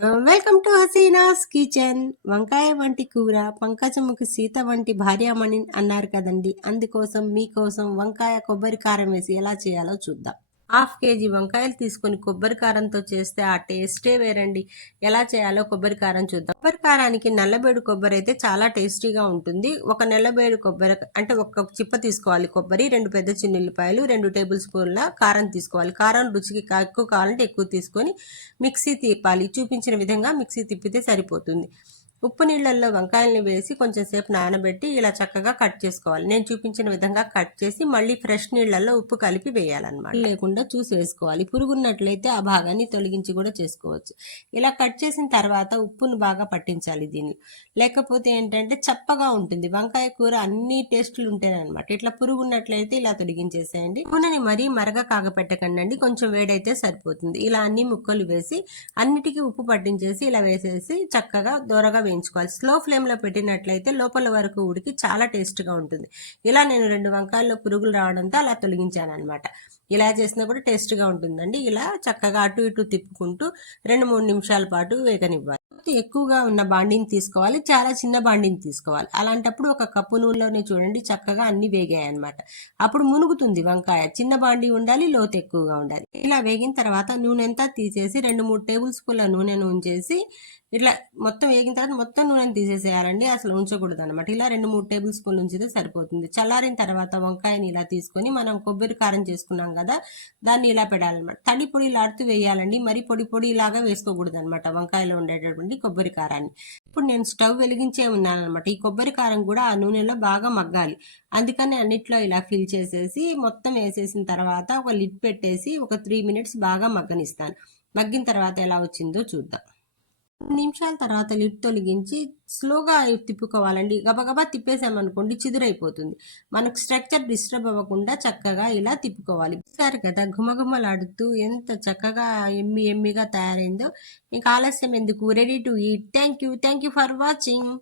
Welcome to Hasina's kitchen. వంకాయ వంటి కూర పంకజముఖి సీత వంటి భార్యామణి అన్నారు కదండి. అందుకోసం మీకోసం వంకాయ కొబ్బరి కారం వేసి ఎలా చేయాలో చూద్దాం. హాఫ్ కేజీ వంకాయలు తీసుకొని కొబ్బరి కారంతో చేస్తే ఆ టేస్టే వేరండి. ఎలా చేయాలో కొబ్బరి కారం చూద్దాం. కొబ్బరి కారానికి నల్లబేడు కొబ్బరి అయితే చాలా టేస్టీగా ఉంటుంది. ఒక నల్లబేడు కొబ్బరి అంటే ఒక చిప్ప తీసుకోవాలి కొబ్బరి, 2 పెద్ద చిన్నుల్లిపాయలు, 2 టేబుల్ స్పూన్ల కారం తీసుకోవాలి. కారం రుచికి ఎక్కువ కావాలంటే ఎక్కువ తీసుకొని మిక్సీ తిప్పాలి. చూపించిన విధంగా మిక్సీ తిప్పితే సరిపోతుంది. ఉప్పు నీళ్ళల్లో వంకాయల్ని వేసి కొంచెం సేపు నానబెట్టి ఇలా చక్కగా కట్ చేసుకోవాలి. నేను చూపించిన విధంగా కట్ చేసి మళ్ళీ ఫ్రెష్ నీళ్ళల్లో ఉప్పు కలిపి వేయాలన్నమాట. లేకుండా చూసి వేసుకోవాలి. పురుగున్నట్లయితే ఆ భాగాన్ని తొలగించి కూడా చేసుకోవచ్చు. ఇలా కట్ చేసిన తర్వాత ఉప్పును బాగా పట్టించాలి దీన్ని. లేకపోతే ఏంటంటే చప్పగా ఉంటుంది. వంకాయ కూర అన్ని టేస్టులు ఉంటాయన్నమాట. ఇట్లా పురుగున్నట్లయితే ఇలా తొలగించేసేయండి. నూనెని మరీ మరగ కాగపెట్టకండి, కొంచెం వేడైతే సరిపోతుంది. ఇలా అన్ని ముక్కలు వేసి అన్నిటికీ ఉప్పు పట్టించేసి ఇలా వేసేసి చక్కగా దోరగా వేయించుకోవాలి. స్లో ఫ్లేమ్లో పెట్టినట్లయితే లోపల వరకు ఉడికి చాలా టేస్ట్గా ఉంటుంది. ఇలా నేను 2 వంకాయల్లో పురుగులు రావడంతో అలా తొలగించాను అనమాట. ఇలా చేసినా కూడా టేస్ట్గా ఉంటుందండి. ఇలా చక్కగా అటు ఇటు తిప్పుకుంటూ 2-3 నిమిషాల పాటు వేగనివ్వాలి. ఎక్కువగా ఉన్న బాండిని తీసుకోవాలి, చాలా చిన్న బాండిని తీసుకోవాలి. అలాంటప్పుడు ఒక కప్పు నూనెలోనే చూడండి చక్కగా అన్ని వేగాయి అనమాట. అప్పుడు మునుగుతుంది వంకాయ. చిన్న బాండి ఉండాలి, లోతు ఎక్కువగా ఉండాలి. ఇలా వేగిన తర్వాత నూనె అంతా తీసేసి 2-3 టేబుల్ స్పూన్ల నూనెను ఉంచేసి ఇట్లా మొత్తం వేగిన తర్వాత మొత్తం నూనెను తీసేసేయాలండి. అసలు ఉంచకూడదు అనమాట. ఇలా 2-3 టేబుల్ స్పూన్లు ఉంచితే సరిపోతుంది. చల్లారిన తర్వాత వంకాయని ఇలా తీసుకొని మనం కొబ్బరి కారం చేసుకున్నాం కదా, దాన్ని ఇలా పెట్టాలన్నమాట. తడి పొడిలాడుతూ వేయాలండి. మరి పొడి ఇలాగా వేసుకోకూడదు అనమాట వంకాయలో ఉండేటటువంటి కొబ్బరి కారాన్ని. ఇప్పుడు నేను స్టవ్ వెలిగించే ఉన్నానమాట. ఈ కొబ్బరి కారం కూడా ఆ నూనెలో బాగా మగ్గాలి. అందుకని అన్నిట్లో ఇలా ఫిల్ చేసేసి మొత్తం వేసేసిన తర్వాత ఒక లిడ్ పెట్టేసి ఒక 3 మినిట్స్ బాగా మగ్గనిస్తాను. మగ్గిన తర్వాత ఎలా వచ్చిందో చూద్దాం. నిమిషాల తర్వాత లిడ్ తొలగించి స్లోగా తిప్పుకోవాలండి. గబగబా తిప్పేసామనుకోండి చిదురైపోతుంది. మనకు స్ట్రక్చర్ డిస్టర్బ్ అవ్వకుండా చక్కగా ఇలా తిప్పుకోవాలి. చూసారు కదా ఘుమఘుమలాడుతూ ఎంత చక్కగా ఎమ్మిగా తయారైందో. ఇంకా ఆలస్యం ఎందుకు, ready to eat. Thank you for watching.